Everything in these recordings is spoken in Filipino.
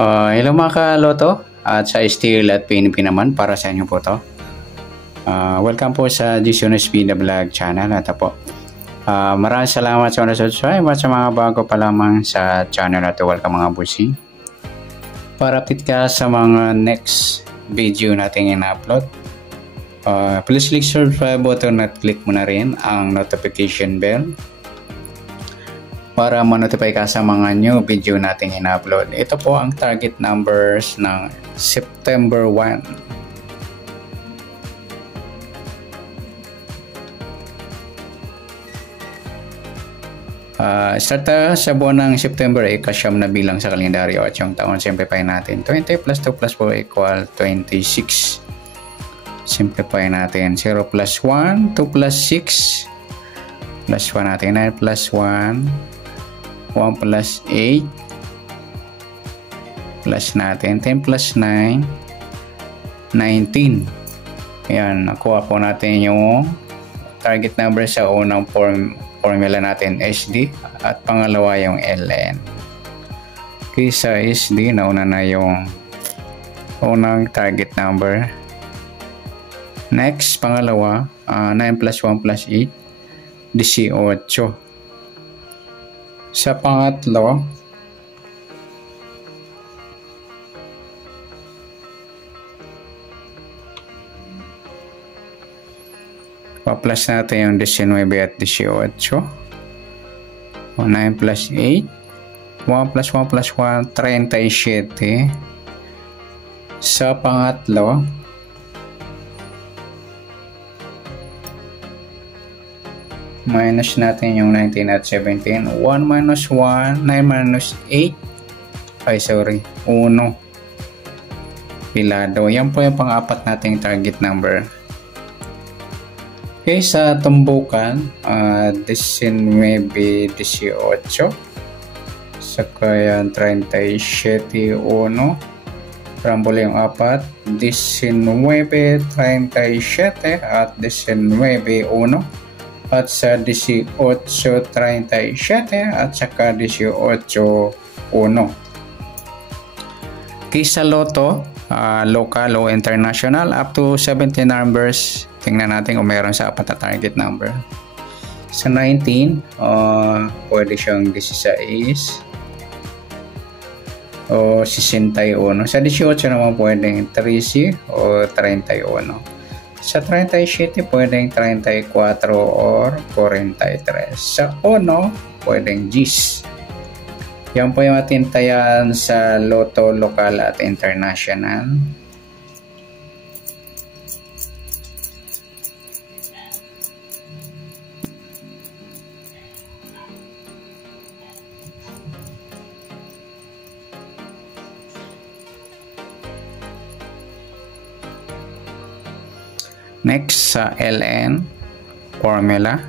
Hello mga kaloto at sa STL at PNP naman para sa inyo po to. Welcome po sa Gisiones Vida Vlog channel at po. Maraming salamat sa mga subscribe at sa mga bago pa lamang sa channel at welcome mga busing. Para update ka sa mga next video natin in-upload, please click subscribe button at click mo na rin ang notification bell para ma-notify ka sa mga new video nating in-upload. Ito po ang target numbers ng September 1. Start sa buwan ng September ay kasyam na bilang sa kalendaryo at yung taon simplify natin. 20 plus 2 plus 4 equal 26. Simplify natin. 0 plus 1, 2 plus 6 plus 1 natin. 9 plus 1, 1 plus 8 plus natin 10 plus 9 19. Ayan, nakuha po natin yung target number sa unang formula natin, SD, at pangalawa yung LN. Okay, sa SD nauna na yung unang target number. Next, pangalawa, 9 plus 1 plus 8 18. Sa pangatlo, pa-plus natin yung 19 at 18. 9 plus 8, 1 plus 1 plus 1, 37. Sa pangatlo, minus natin yung 19 at 17. 1 minus 1, 9 minus 8. 1. Pilado. Yan po yung pang-apat nating target number. Okay, sa tumbukan, 19, 18. Saka yan, 37, 1. Rambol yung 4. 19, 37 at 19, 1. At sa 18:37 at saka 18:1. Okay, sa loto, local o international, up to 70 numbers. Tingnan natin kung mayroon sa apat na target number. Sa 19, pwede siyang 16 o 61. Sa 18 naman pwedeng 13 o 31. Sa 37, pwedeng 34 or 43. Sa 1, pwedeng 10. Yan po yung matintayan sa loto, lokal at international. Next, sa LN formula.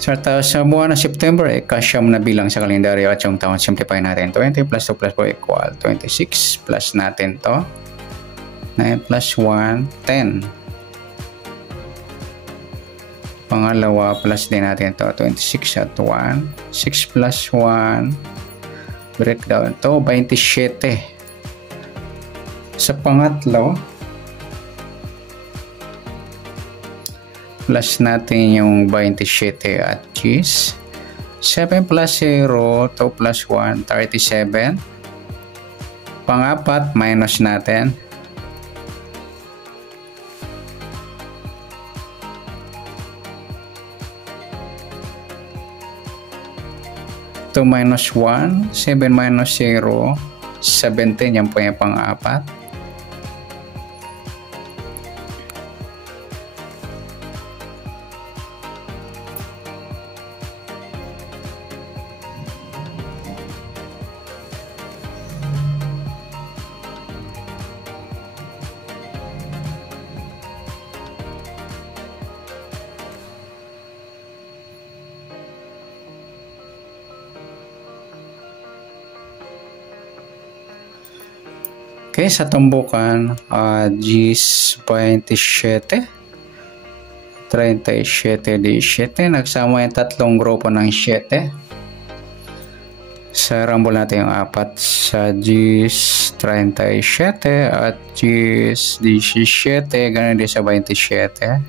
Sa buwan ng September, kasyam na bilang sa kalendaryo at yung taon simplify natin. 20 plus 2 plus 4 equal 26 plus natin to. 9 plus 1, 10. Pangalawa, plus din natin to. 26 at 1. 6 plus 1. Breakdown to, 27. Sa pangatlo, plus natin yung 27 at 10. 7 plus 0, 2 plus 1, 37. Pangapat, minus natin. Two minus 1, 7 minus 0, 17. Yan po yung pangapat. Okay, sa tumbukan, 27, 37, 17. Nagsama yung tatlong grupo ng 7. Sa rumble natin yung 4 sa Gis 37 at Gis 17, ganun din sa 27,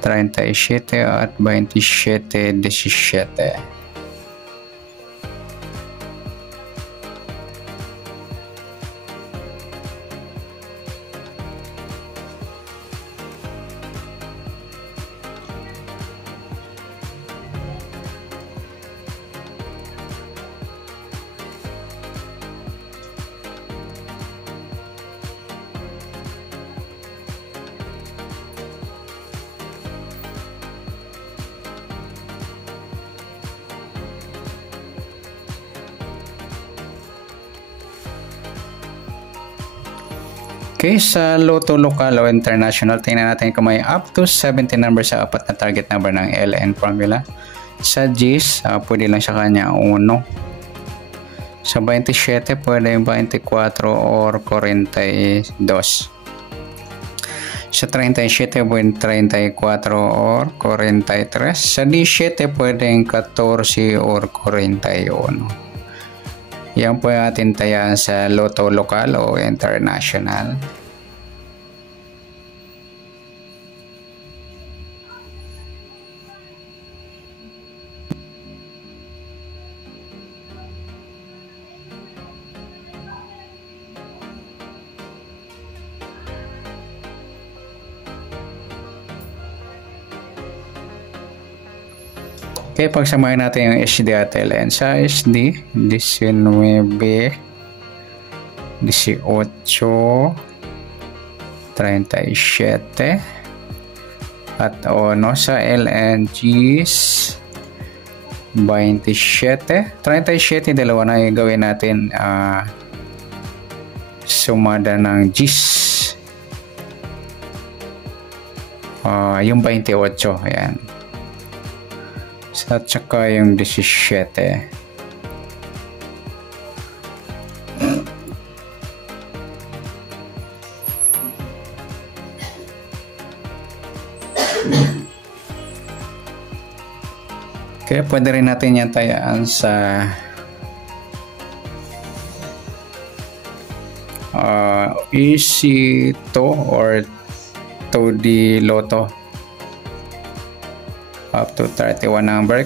37 at 27, 17. Okay, sa Lotto Local o International, tingnan natin kung may up to 70 numbers sa 4 na target number ng LN formula. Sa Gis, pwede lang siya kanya 1. Sa 27, pwede 24 or 42. Sa 37, pwede 34 or 43. Sa 17, pwede 14 or 41. Yan po yung ating tayaan sa Lotto Local o International. Okay, pagsamahin natin yung SD at LN. Sa SD, 19, 18, 37, at sa LN, Gis 27. 37, dalawa na yung gawin natin sumada ng Gis. Yung 28, ayan. At saka yung 17. Kaya pwede rin natin yan tayaan sa Easy 2 or 2D Lotto. Up to 31 number.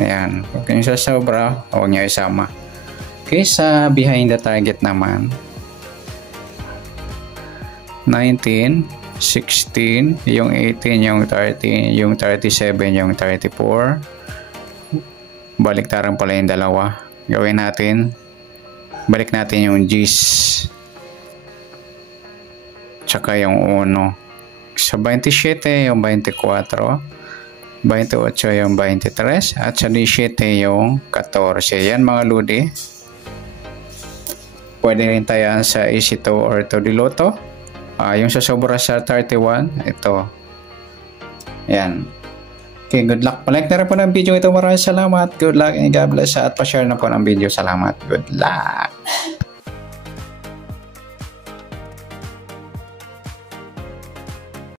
Ayan. Kung sa sobra, huwag nyo isama. Okay, sa behind the target naman, 19, 16, yung 18, yung 30, yung 37, yung 34. Baliktaran pala yung dalawa. Gawin natin. Balik natin yung Gis. Tsaka yung 1. Sa 27, yung 24. 28 yung 23 at sa 17 yung 14. Yan mga ludi. Pwede rin tayo sa Easy 2 or 2D Lotto. Yung sa sobra sa 31, ito. Yan. Okay, good luck. Palike na rin po ng video ito. Maraming salamat. Good luck and God bless. At pa-share na po ng video. Salamat. Good luck.